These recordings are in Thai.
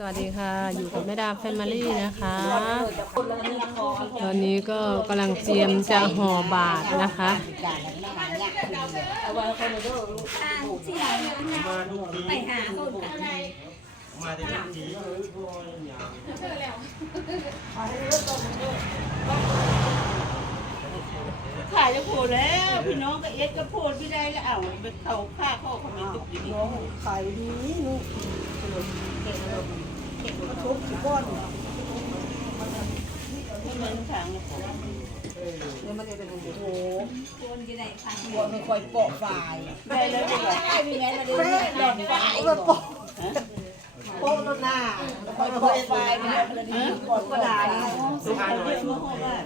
สวัสดีค่ะ อยู่กับแม่ดาแฟมิลี่นะคะ ตอนนี้ก็กำลังเตรียมจะห่อบาทนะคะ ไปหาคนกันขายจะโผล่แล้ว พี่น้องก็เอ็ดก็โผล่พี่ได้แล้วเอาไปเขาฆ่าเขาเขาไม่ตุกดีน้องขายดีลูก ทุบก้อนไม่เหมือนทางเลยแล้วมันจะเป็นโอ้โหคนจะได้พันบัวไม่ค่อยโปะฝ่ายได้แล้วได้แล้วมีไงมาดูหลอดฝ่ายมาโปะโปะต้นหน้าคอยโปะฝ่ายมันเลยดีก่อนก็ได้สุภาพเยอะมากว่า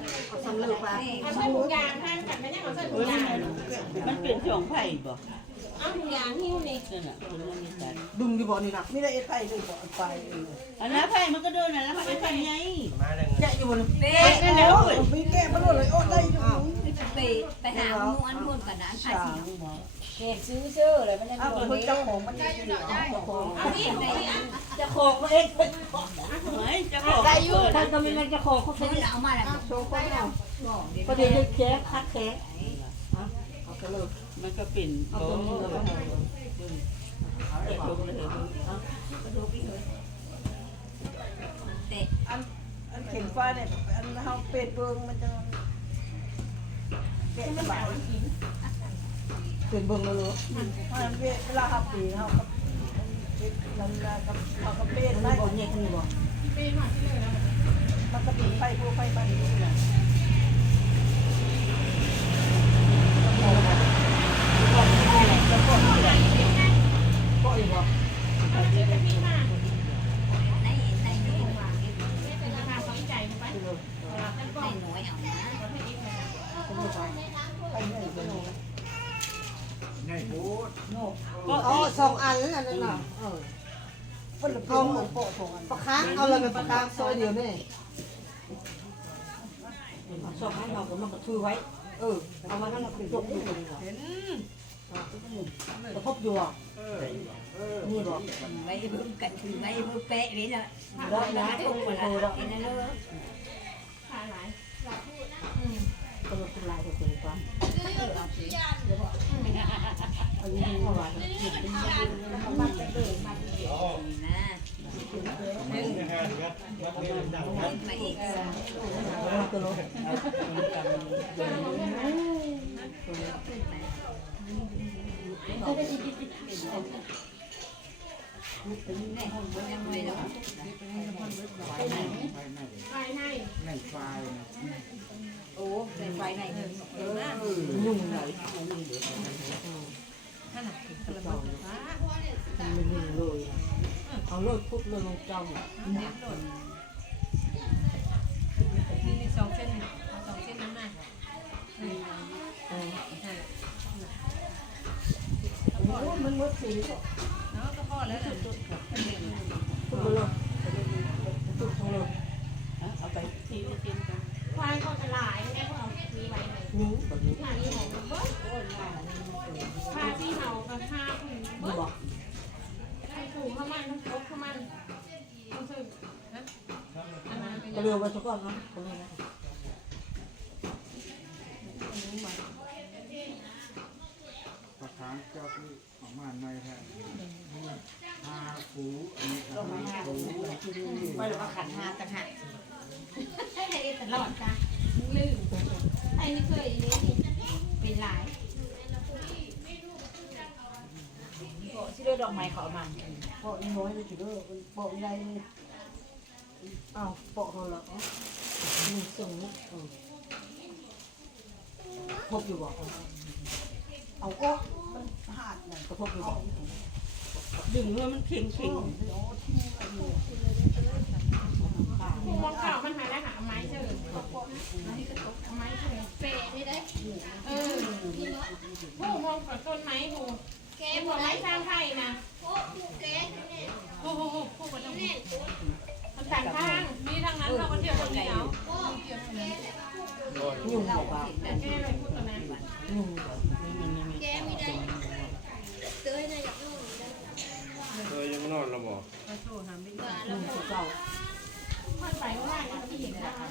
สำเร็จไปเอาใส่ถุงยางท่านกันไม่ได้เอาใส่ถุงยางมันเป็นช่องไผ่บ่ อาถุงยางหิ้วนี่นั่นน่ะคุณว่ามีแต่ดุงดีบ่นี่นะนี่ได้เอ็ดไปเลยบ่ไปเอออันนั้นไผ่มันก็เดินน่ะแล้วมันเป็นไผ่ไงมาแต่แกะอยู่บนเป๊นั่นแหละโอ้ยมีแกะมาเลยโอ้ได้อยู่ไปไปหาหมูอันคนกันนะอันพันสาสี่มบ่เก็บซื้อเชื่อเลยมันยังอ้าวตัวคนนี้เจ้าของมันได้อยู่เอานี่ไหนอะจะโขกมาเองเฮ้ยจะโขกได้อยู่ท่านก็มีมันจะขอเขาเขาเอามาแล้วโชว์ก็เอาบอกเดี๋ยวก็เดี๋ยวแค่คัดแค่เอาไปเลย มันก็เป็นโบตัวนี้แล้วก็เก็บลงเลยเตะอันอันเข็มฟ้าเนี่ยอันเฮาเป็ดเบิ่งมันจะแกะสบายเป็นเบิ่งแล้วเหรอมันเวลาเฮาปีเฮากับลำลากับเฮากับเป็ดได้บ่เนี่ยนี่บ่มันก็เป็นไฟผู้ไฟมันนี่แหละในในนี่ในน้อยเอานะ อ๋อสองอันแล้วนั่นน่ะเออมันเอาโปะสองอันปะค้างเอาเลยเป็นปะค้างซอยเดียวนี่สองอันเราก็มันก็ถือไว้ เออ เอามานั่นเราเป็นยกอยู่ตรงนี้เห็นกระทบอยู่อะนี่บอกไว้เพิ่มกันถือไว้เพิ่มเป๊ะนี่ละได้นะทุกคนละกินนั่นเลยก็ลดลายตัวนี้ ก่อนอันนี้เท่าไหร่นี่นะห้าถึงมัดมัดเรื่องดังนะมาอีกตัวลดนี่ยังไม่หร อกโอ้ใส่ไฟไหนยุ่งไหนมันยุ่งเลยเอาเลิกพุดเลยลงเจ้าเนี่ยมีสองเส้นเอาสองเส้นนั้นมามันมดสีก็เนาะก็พอแล้วนะ นนิ้วแบบนี้หน้านี้ของเบิ้ลพาที่เห่ากับพาคุณนี่เบิ้ลบอกไอ้ถูเข้ามันต้องพกเข้ามันต้องซื้อนะอันนั้นเป็นก็เร็วไปสักก้อนนะตรงนี้นะประธานเจ้าที่ของมันในแท้หาฟูอันนี้ก็หาฟูไปมาขันหาต่างหากให้ไอ้ตลอดจ้ะลืมไอ้ไม่เคยเลยเป็นหลายที่ได้ดอกไม้เขามาปอกน้อยเลยจุดเด้อปอกใหญ่อ้าวปอกเขาละนี่ส่งพบอยู่บอกเอาก็มันหาดเนี่ยกระทบอยู่บอก ดึงว่ามันเข่งเข่งผู้มองข่าวมันหาได้หาไม้เจอไม้เจอเปย์นี่ได้เออผู้มองกับต้นไม้ผู้แกบอกไม้สร้างไข่นะโอ้ผู้แกโอ้โหผู้ก็ต้องมันต่างข้างมีทางนั้นเราก็เที่ยวทางนี้เอายุ่งบอกว่าแต่แกเลยพูดกันนะยุ่งเคยยังน อนแล้วบ่มาสู้หาไม่ได้แล้วก็มันไปก็ได้นะพี่เห็นนะครับ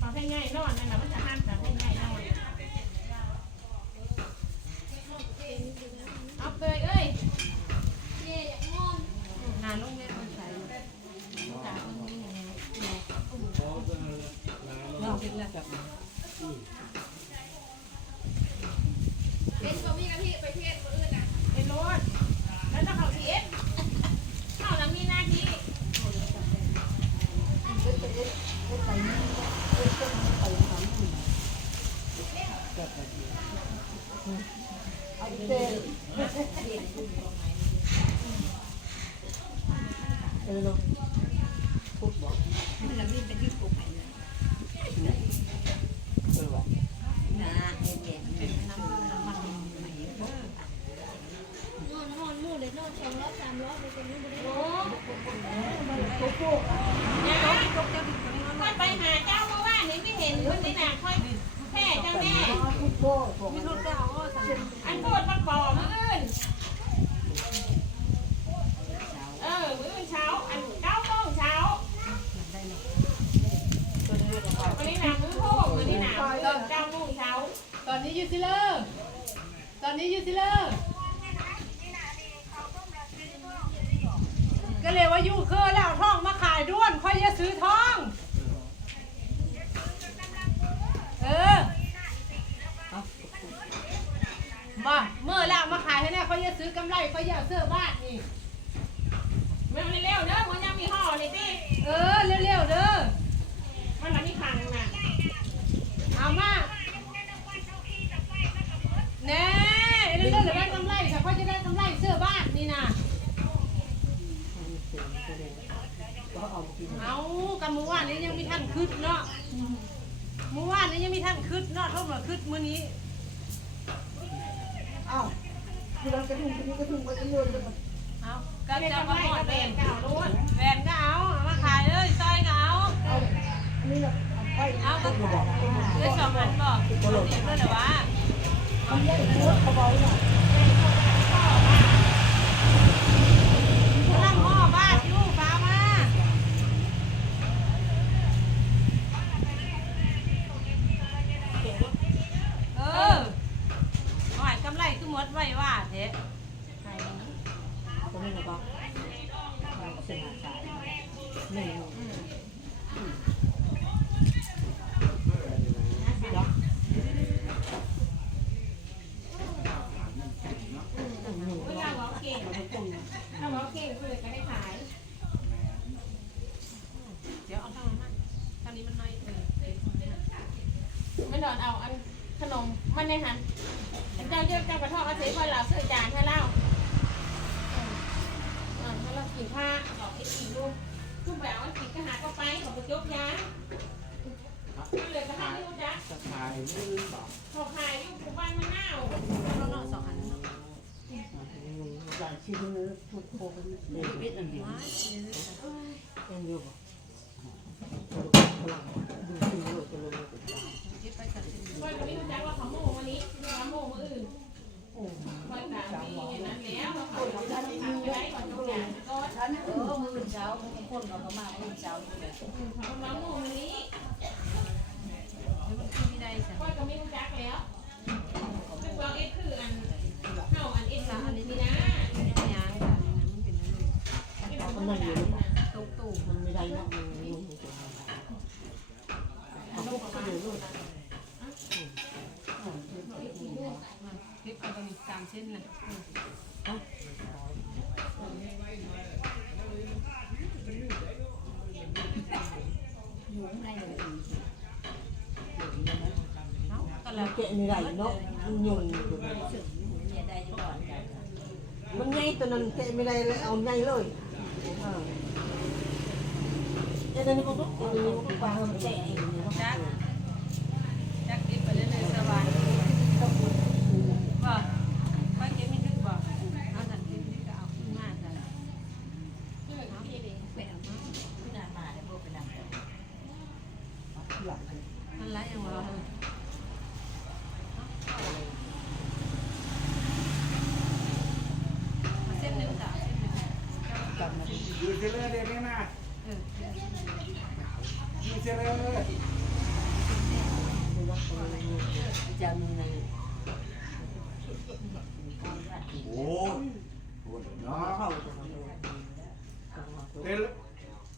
ปลางใหญ่นอนนั่นนะมันจะห้ามปลาแพงใหญ่นอนเอาเกยเอ้ยงานโรงเรียนคนใส่เราเป็นแล้วแบบตัวพี่กับพี่ไปเทศคนอื่นน่ะเป็นรถแล้วถ้าเขาเสียเขาแล้วมีหน้าที่ เอาเต้เอเนาะพูดบอกมันละมีเป็นที่ปลูกไหนเลยเออว่ะนอนนอนหมู่เลยนอนสองรอบสามรอบเลยคนนี้ไม่ได้โอ้ค่อยไปหาเจ้าเมื่อวานนี้ไม่เห็นคนนี้น่ะค่อยแพ้เจ้าแน่พูดโบ้บอกมีทุนก็เอา อันโทษมาปอกมื้ออื่นเออมื้อเช้า อันเก้าโมงเช้าวันนี้หนามื้อโพกวันนี้หนามื้อเก้าโมงเช้าตอนนี้ยูซิเลอร์ตอนนี้ยูซิเลอร์ก็เลยว่ายูเคอแล้วเอาทองมาขายด้วนค่อยจะซื้อทอง เออ มาเมื่อแล้วมาขายให้แน่ค่อยจะซื้อกำไรค่อยจะเอาเสื้อบ้านนี่ มันเร็วๆเด้อมันยังมีห่อเลยติเออเร็วๆเด้อ มันละมีขังน่ะเอามาแน่เร็วๆเดี๋ยวได้กำไรค่ะค่อยจะได้กำไรเสื้อบ้านนี่นะก็เอากินเอากันเมื่อวานนี้ยังมีท่านคืดเนาะเมื่อวานนี้ยังมีท่านคืดเนาะโทษว่าคืดมื้อนี้ อ้าวคือเรากระทุ่งกระดูกระทุ่งกระทุ่งเลยเอาก็เรียกจะมาไรหอกดระแหวเบนนเก่าล้วนแหวนก็เอาเอามาขายเลยซอยก็เอาอันนี้เราไปเอาก็ได้สองพันบอกเด็กด้วยเหรอวะเขาแยกพูดเขาเบาหน่อย กำลังห่อบ้านอยู่ฟ้ามาเออหอยกำไรคือหมดไว้ว่าเถอะ ตรงนี้นะบ้างเส้นหาสายหนึ่งยักษ์ เวลาเราเก่งถ้าเราเก่งคือก็ได้ขาย เดี๋ยวเอาเท่านั้นมาเท่านี้มันน้อยเออ ไม่นอนเอาอันขนมมัน ในหันเจ้าเจ้าเจ้ากระทอกเอาเสียคนเราซื้อจานให้เล่าอ่าให้เรากินผ้าดอกไอ้กินลูกขึ้นไปเอากินก็หาก็ไปขอไปจบยาเหลือก็ให้ลูกจ้ะจะขายมือบอกขาขายอยู่หมู่บ้านมะนาวเราเนาะสองอันนาะหลายชิ้นเลยถูกคนเลยเบ็ดอันเดียว ว้ายเดี๋ยวนี้ อันเดียวพลังดูสิโลกจะลงมาเป็น เก็บไปตัดสิน คอยก็ไม่รู้จักว่าเขาโม่วันนี้เขาโม่มืออื่น โอ้ คอยตามมีอย่างนั้นแล้วเขาเขาทำไปได้ก่อนทุกอย่างก็ ฉันเออมือเช้าคนเราก็มามือเช้าเลย เขากำลังโม่วันนี้ เดี๋ยวมันกินไม่ได้จ้ะ คอยก็ไม่รู้จักแล้วคือว่าเอ็ดคืออันเท่าอันเอ็ดอันนี้นะ ยางค่ะมันเป็นอะไร เอ็ดมันธรรมดานะ ตุ๊กตู่ มันไม่ได้นะมันไม่รู้ตัวเอาพวกเขาดูด้วย คลิปเอาตรงนี้สามเส้นนะ อยู่ข้างในเลย เนาะก็มัแล้วนแกะไม่ได้เนาะมันยุ่งอยู่เนี่ยได้ก่อนจ้ะมันไงตัวนั้นแกะไม่ได้เลยเอาไงเลยอ่าเดี๋ยวนี้ก็ต้องเดี๋ยวนี้ก็ต้องไปให้มันแกะเองเนี่ย จักจักคลิปไปเรื่อยๆสบายบ่ไปเก็บมีนึกบ่เอาสั่นคลิปนี้ก็เอาขึ้นมาจ้ะ คือพี่เด็ก ไปเอามาพี่นามาได้พวกไปนำกัน หลัง มันละยังว่าเออ ยืนเฉลยเดี๋ยวนี้นะเออยืนเฉลยจำในโอ้โหเนาะเข้าเดี๋ยว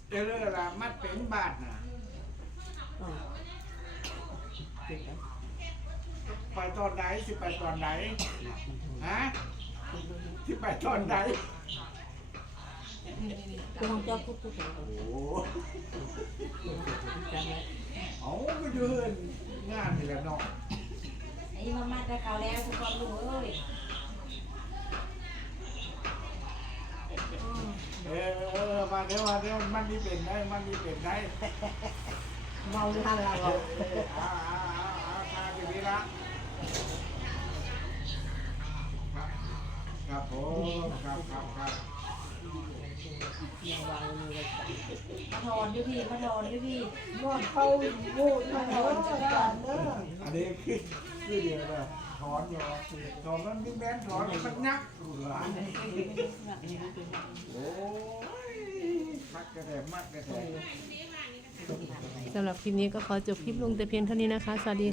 เดี๋ยวเลละมัดเป็นบาทนะไปตอนไหนสิไปตอนไหนฮะสิไปตอนไหน คุณของเจ้าคุกทุกคนโอ้เอาก็ยืนงานนี่แหละเนาะไอ้มามาแต่เขาแล้วทุกคนรู้เอ้ยเออเออมาเดี๋ยวมาเดี๋ยวมันนี่เป็นได้มันนี่เป็นได้เมาทันเราเอออ่าอ่าอ่าอ่าทานอยู่นี่ละครับผมครับครับครับ มาทอนด้วยพี่มาทอนด้วยพี่นอนเข้าโง่ทางเราจัดการเด้ออันนี้คือคือเดียวแบบถอนอยู่ถอนมันบิ๊กแบนถอนมันยักหัวโอ้ยมักกระแทกมักกระแทกสำหรับคลิปนี้ก็ขอจบคลิปลงแต่เพียงเท่านี้นะคะ สวัสดี